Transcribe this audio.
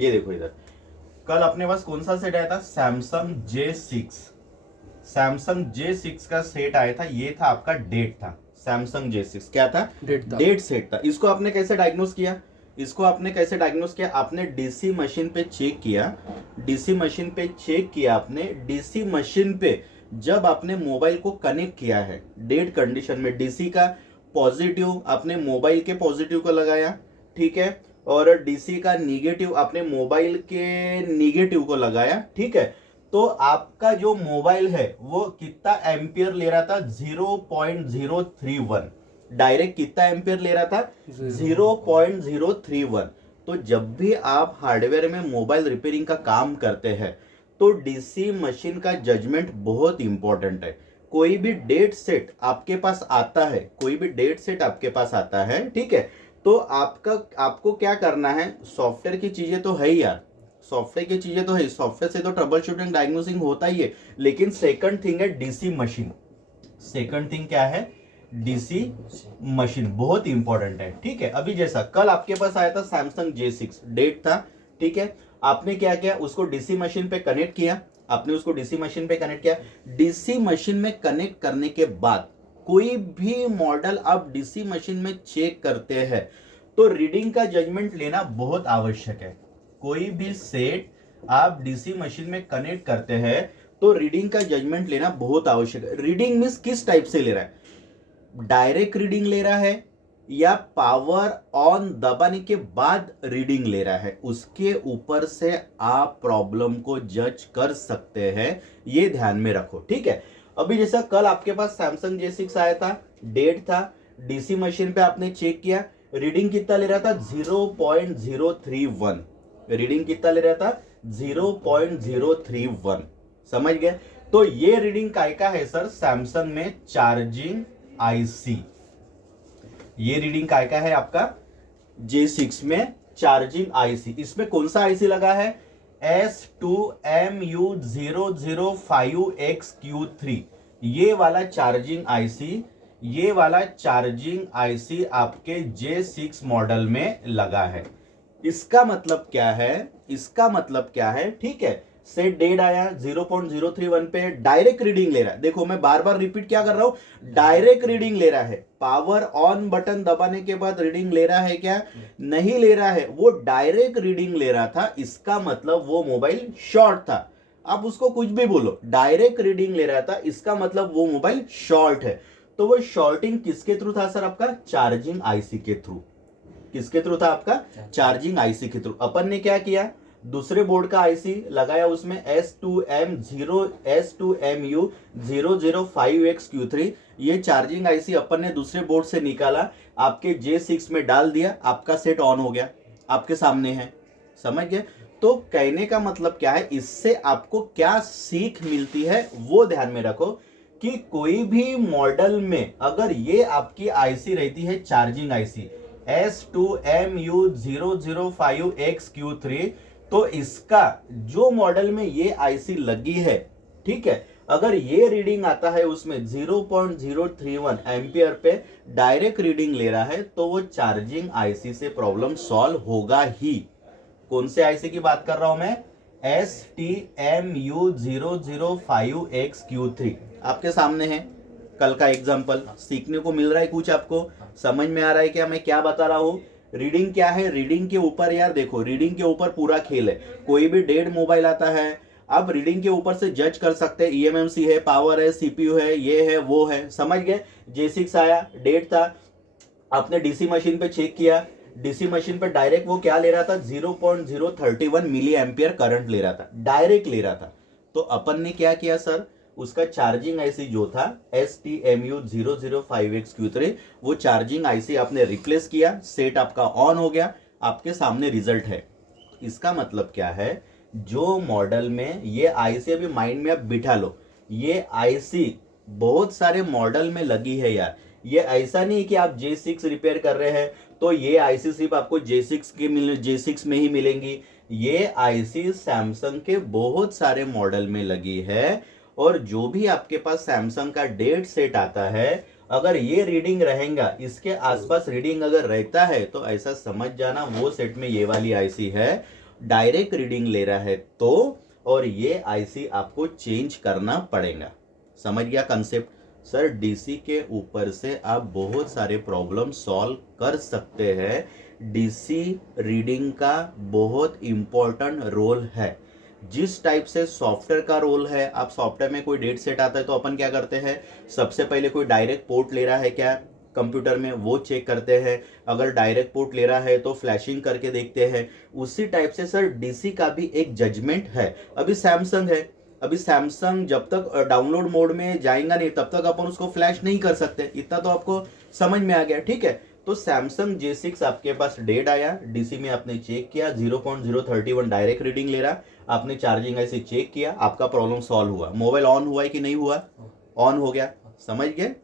ये देखो इधर, कल अपने पास कौन सा सेट आया था, सैमसंग J6, सैमसंग J6 का सेट आया था, ये था आपका डेट था, सैमसंग J6 क्या था, डेट सेट था। इसको आपने कैसे डायग्नोस किया, इसको आपने कैसे डायग्नोस किया, आपने डीसी मशीन पे चेक किया, डीसी मशीन पे चेक किया आपने, डीसी मशीन पे जब आपने मोबाइल को कनेक्ट किया है डेड कंडीशन में, डीसी का पॉजिटिव आपने मोबाइल के पॉजिटिव को लगाया, ठीक है, और डीसी का निगेटिव आपने मोबाइल के निगेटिव को लगाया, ठीक है, तो आपका जो मोबाइल है वो कितना एम्पियर ले रहा था, 0.031, डायरेक्ट कितना एम्पियर ले रहा था, 0.031। तो जब भी आप हार्डवेयर में मोबाइल रिपेयरिंग का काम करते हैं तो डीसी मशीन का जजमेंट बहुत इंपॉर्टेंट है। कोई भी डेट सेट आपके पास आता है, कोई भी डेट सेट आपके पास आता है, ठीक है, तो आपको क्या करना है, सॉफ्टवेयर की चीजें तो है ही यार, सॉफ्टवेयर की चीजें तो है, सॉफ्टवेयर से तो ट्रबल शूटिंग डायग्नोसिंग होता ही है, लेकिन सेकंड थिंग है डीसी मशीन, सेकंड थिंग क्या है, डीसी मशीन बहुत इंपॉर्टेंट है, ठीक है। अभी जैसा कल आपके पास आया था सैमसंग J6 डेट था, ठीक है, आपने क्या किया, उसको डीसी मशीन पे कनेक्ट किया, आपने उसको डीसी मशीन पे कनेक्ट किया, डीसी मशीन में कनेक्ट करने के बाद कोई भी मॉडल आप डीसी मशीन में चेक करते हैं तो रीडिंग का जजमेंट लेना बहुत आवश्यक है। कोई भी सेट आप डीसी मशीन में कनेक्ट करते हैं तो रीडिंग का जजमेंट लेना बहुत आवश्यक है। रीडिंग मींस किस टाइप से ले रहा है, डायरेक्ट रीडिंग ले रहा है या पावर ऑन दबाने के बाद रीडिंग ले रहा है, उसके ऊपर से आप प्रॉब्लम को जज कर सकते हैं, ये ध्यान में रखो, ठीक है। अभी जैसा कल आपके पास सैमसंग J6 आया था, डेट था, डीसी मशीन पे आपने चेक किया, रीडिंग कितना ले रहा था, 0.031, रीडिंग कितना ले रहा था, 0.031, समझ गए। तो ये रीडिंग काय का है सर, सैमसंग में चार्जिंग आईसी, ये रीडिंग काय का है आपका J6 में चार्जिंग आईसी, इसमें कौन सा आईसी लगा है, S2MU005XQ3, ये वाला चार्जिंग आईसी, ये वाला चार्जिंग आईसी आपके J6 मॉडल में लगा है। इसका मतलब क्या है, इसका मतलब क्या है, ठीक है, सेट डेड आया 0.031 पे डायरेक्ट रीडिंग ले रहा है, देखो मैं बार बार रिपीट क्या कर रहा हूं, डायरेक्ट रीडिंग ले रहा है, पावर ऑन बटन दबाने के बाद रीडिंग ले रहा है क्या, नहीं ले रहा है, वो डायरेक्ट रीडिंग ले रहा था, इसका मतलब वो मोबाइल शॉर्ट था। आप उसको कुछ भी बोलो, डायरेक्ट रीडिंग ले रहा था, इसका मतलब वो मोबाइल शॉर्ट है। तो वो शॉर्टिंग किसके थ्रू था सर, आपका चार्जिंग आईसी के थ्रू, किसके थ्रू था, आपका चार्जिंग आईसी के थ्रू। अपन ने क्या किया, दूसरे बोर्ड का आईसी लगाया, उसमें S2MU005XQ3, ये चार्जिंग आईसी अपन ने दूसरे बोर्ड से निकाला, आपके J6 में डाल दिया, आपका सेट ऑन हो गया, आपके सामने है, समझ गए। तो कहने का मतलब क्या है, इससे आपको क्या सीख मिलती है वो ध्यान में रखो कि कोई भी मॉडल में अगर ये आपकी आईसी रहती है चार्जिंग आईसी S2MU005XQ3, तो इसका जो मॉडल में ये आईसी लगी है, ठीक है, अगर ये रीडिंग आता है उसमें 0.031 एम्पियर पे डायरेक्ट रीडिंग ले रहा है तो वो चार्जिंग आईसी से प्रॉब्लम सॉल्व होगा ही। कौन से आईसी की बात कर रहा हूं मैं, STMU005XQ3 आपके सामने है, कल का एग्जांपल सीखने को मिल रहा है, कुछ आपको समझ में आ रहा है क्या मैं क्या बता रहा हूं। रीडिंग क्या है, रीडिंग के ऊपर यार देखो, रीडिंग के ऊपर पूरा खेल है। कोई भी डेड मोबाइल आता है आप रीडिंग के ऊपर से जज कर सकते हैं, ईएमएमसी है, पावर है, सीपीयू है, ये है वो है, समझ गए। J6 आया, डेट था, आपने डीसी मशीन पे चेक किया, डीसी मशीन पे डायरेक्ट वो क्या ले रहा था, 0.031 मिली एम्पियर करंट ले रहा था, डायरेक्ट ले रहा था। तो अपन ने क्या किया सर, उसका चार्जिंग आईसी जो था STMU005XQ3, वो चार्जिंग आईसी आपने रिप्लेस किया, सेट आपका ऑन हो गया, आपके सामने रिजल्ट है। इसका मतलब क्या है, जो मॉडल में ये आईसी, अभी माइंड में आप बिठा लो, ये आईसी बहुत सारे मॉडल में लगी है यार। ये ऐसा नहीं कि आप J6 रिपेयर कर रहे हैं तो ये आईसी सिर्फ आपको J6 में ही मिलेंगी। ये आईसी सैमसंग के बहुत सारे मॉडल में लगी है, और जो भी आपके पास सैमसंग का डेट सेट आता है, अगर ये रीडिंग रहेगा, इसके आसपास रीडिंग अगर रहता है तो ऐसा समझ जाना वो सेट में ये वाली आईसी है। डायरेक्ट रीडिंग ले रहा है तो, और ये आईसी आपको चेंज करना पड़ेगा। समझ गया कंसेप्ट? सर डीसी के ऊपर से आप बहुत सारे प्रॉब्लम सॉल्व कर सकते हैं। डीसी रीडिंग का बहुत इंपॉर्टेंट रोल है। जिस टाइप से सॉफ्टवेयर का रोल है, आप सॉफ्टवेयर में कोई डेट सेट आता है तो अपन क्या करते हैं, सबसे पहले कोई डायरेक्ट पोर्ट ले रहा है क्या कंप्यूटर में, वो चेक करते हैं। अगर डायरेक्ट पोर्ट ले रहा है तो फ्लैशिंग करके देखते हैं। उसी टाइप से सर डीसी का भी एक जजमेंट है। अभी सैमसंग है, अभी सैमसंग जब तक डाउनलोड मोड में जाएगा नहीं तब तक अपन उसको फ्लैश नहीं कर सकते। इतना तो आपको समझ में आ गया, ठीक है? तो सैमसंग J6 आपके पास डेट आया, डीसी में आपने चेक किया, 0.031 डायरेक्ट रीडिंग ले रहा, आपने चार्जिंग ऐसे चेक किया, आपका प्रॉब्लम सॉल्व हुआ। मोबाइल ऑन हुआ है कि नहीं हुआ? ऑन हो गया। समझ गए?